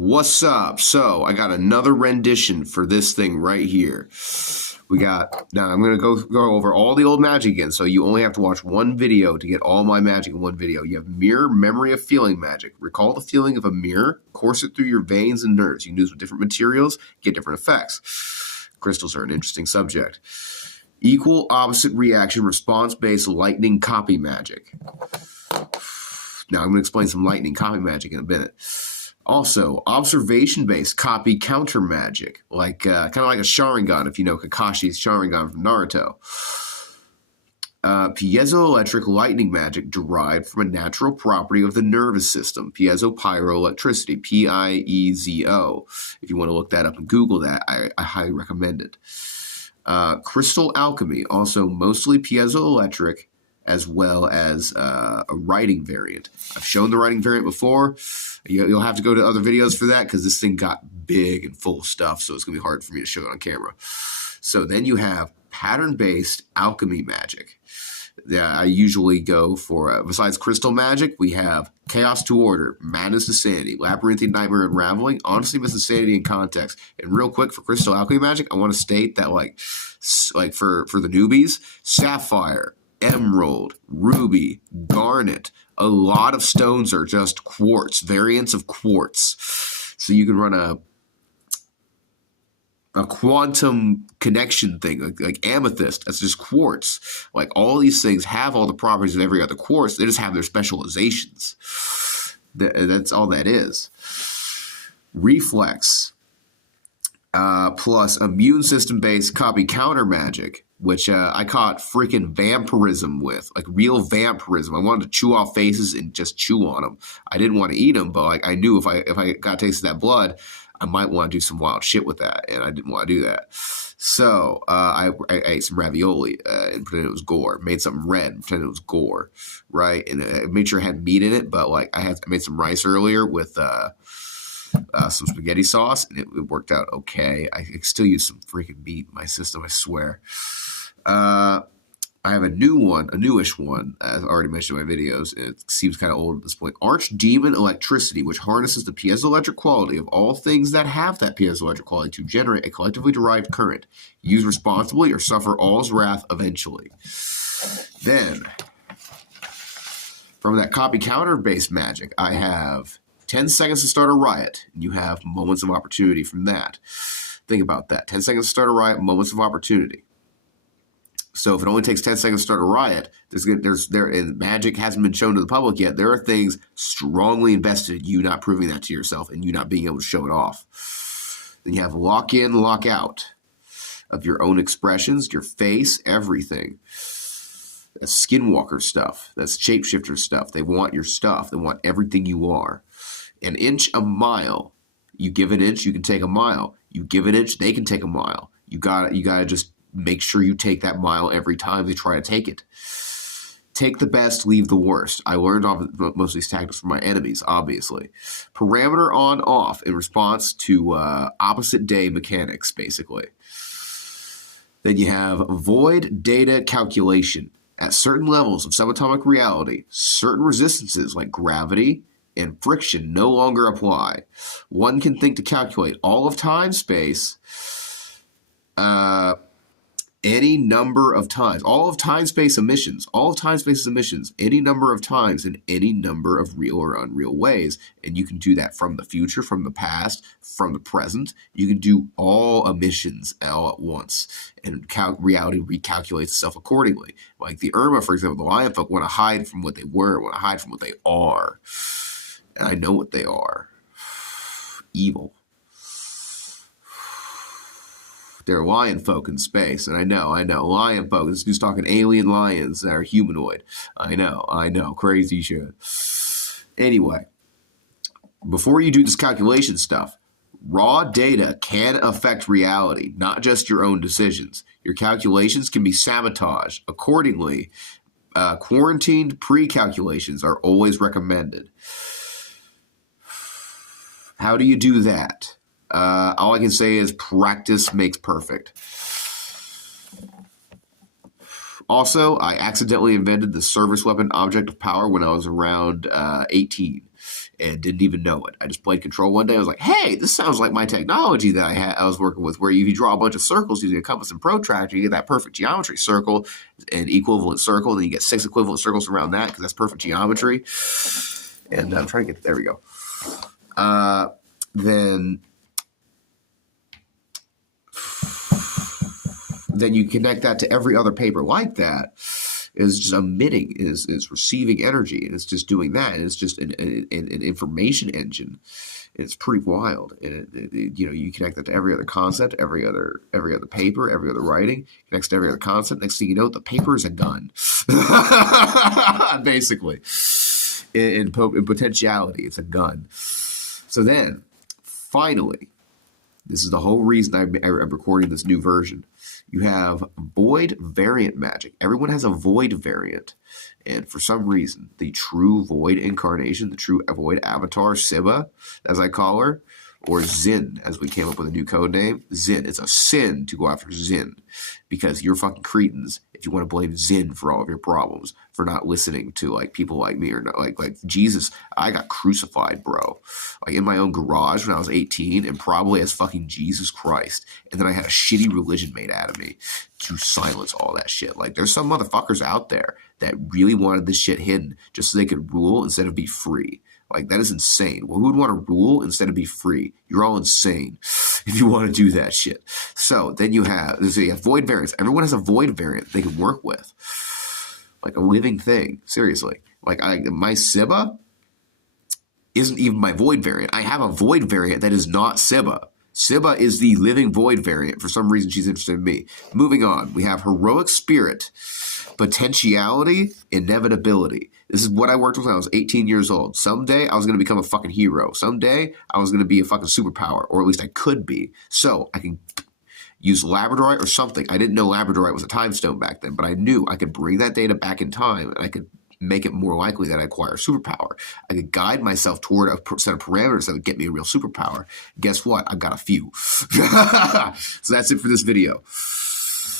What's up? So I got another rendition for this thing right here. Now I'm going to go over all the old magic again, so you only have to watch one video to get all my magic in one video. You have mirror, memory of feeling magic. Recall the feeling of a mirror, course it through your veins and nerves. You can do this with different materials, get different effects. Crystals are an interesting subject. Equal opposite reaction, response-based lightning copy magic. Now I'm going to explain some lightning copy magic in a minute. Also, observation-based copy counter magic, like kind of like a Sharingan, if you know Kakashi's Sharingan from Naruto. Piezoelectric lightning magic derived from a natural property of the nervous system. Piezopyroelectricity, P-I-E-Z-O. If you want to look that up and Google that, I highly recommend it. Crystal alchemy, also mostly piezoelectric, as well as a writing variant. I've shown the writing variant before. You'll have to go to other videos for that because this thing got big and full of stuff, so it's going to be hard for me to show it on camera. So then you have pattern-based alchemy magic. I usually go for, besides crystal magic, we have chaos to order, madness to sanity, labyrinthine nightmare unraveling, honesty with sanity and context. And real quick, for crystal alchemy magic, I want to state that like for the newbies, sapphire, emerald, ruby, garnet. A lot of stones are just quartz, variants of quartz. So you can run a quantum connection thing, like amethyst. That's just quartz. Like all these things have all the properties of every other quartz. They just have their specializations. That's all that is. Reflex plus immune system based copy counter magic, which I caught freaking vampirism with, like real vampirism. I wanted to chew off faces and just chew on them. I didn't want to eat them, but like I knew if I got a taste of that blood, I might want to do some wild shit with that, and I didn't want to do that. So I ate some ravioli and pretended it was gore. Made something red and pretended it was gore, right? And I made sure it had meat in it, but like I made some rice earlier with some spaghetti sauce, and it worked out okay. I still use some freaking meat in my system, I swear. I have a newish one, as I already mentioned in my videos. It seems kind of old at this point. Archdemon electricity, which harnesses the piezoelectric quality of all things that have that piezoelectric quality to generate a collectively derived current. Use responsibly or suffer all's wrath eventually. Then, from that copy counter-based magic, I have 10 seconds to start a riot, and you have moments of opportunity from that. Think about that. 10 seconds to start a riot, moments of opportunity. So if it only takes 10 seconds to start a riot, and magic hasn't been shown to the public yet, there are things strongly invested in you not proving that to yourself and you not being able to show it off. Then you have lock in, lock out of your own expressions, your face, everything. That's skinwalker stuff. That's shapeshifter stuff. They want your stuff. They want everything you are. An inch, a mile. You give an inch, you can take a mile. You give an inch, they can take a mile. You gotta just make sure you take that mile every time they try to take it. Take the best, leave the worst. I learned most of these tactics from my enemies, obviously. Parameter on, off in response to opposite day mechanics, basically. Then you have void data calculation. At certain levels of subatomic reality, certain resistances like gravity and friction no longer apply. One can think to calculate all of time space any number of times, all of time space emissions, any number of times in any number of real or unreal ways. And you can do that from the future, from the past, from the present. You can do all emissions all at once, and reality recalculates itself accordingly. Like the Irma, for example, the lion folk want to hide from what they were, want to hide from what they are. And I know what they are. Evil. They're lion folk in space, and I know, lion folk. This dude's talking alien lions that are humanoid. I know, crazy shit. Anyway, before you do this calculation stuff, raw data can affect reality, not just your own decisions. Your calculations can be sabotaged. Accordingly, quarantined pre-calculations are always recommended. How do you do that? All I can say is practice makes perfect. Also, I accidentally invented the service weapon object of power when I was around 18. and didn't even know it. I just played Control one day. I was like, hey, this sounds like my technology that I was working with, where if you draw a bunch of circles using a compass and protractor, you get that perfect geometry circle, an equivalent circle, and then you get 6 equivalent circles around that because that's perfect geometry. And I'm trying to get, there we go. Then you connect that to every other paper like that. Is just emitting, is receiving energy, and it's just doing that, and it's just an information engine. It's pretty wild, and you connect that to every other concept, every other paper, every other writing, connects to every other concept. Next thing you know, the paper is a gun, basically. In potentiality, it's a gun. So then, finally, this is the whole reason I'm recording this new version. You have void variant magic. Everyone has a void variant. And for some reason, the true void incarnation, the true void avatar, Siba, as I call her, or Zin, as we came up with a new code name, Zin. It's a sin to go after Zin because you're fucking cretins if you want to blame Zin for all of your problems, for not listening to like people like me or not, like Jesus. I got crucified, bro, like in my own garage when I was 18 and probably as fucking Jesus Christ. And then I had a shitty religion made out of me to silence all that shit. Like there's some motherfuckers out there that really wanted this shit hidden just so they could rule instead of be free. Like, that is insane. Well, who would want to rule instead of be free? You're all insane if you want to do that shit. So then you have void variants. Everyone has a void variant they can work with. Like a living thing. Seriously. Like my Siba isn't even my void variant. I have a void variant that is not Siba. Siba is the living void variant. For some reason, she's interested in me. Moving on. We have heroic spirit, potentiality, inevitability. This is what I worked with when I was 18 years old. Someday I was going to become a fucking hero. Someday I was going to be a fucking superpower, or at least I could be. So I can use Labradorite or something. I didn't know Labradorite was a time stone back then, but I knew I could bring that data back in time and I could make it more likely that I acquire a superpower. I could guide myself toward a set of parameters that would get me a real superpower. Guess what? I've got a few. So that's it for this video.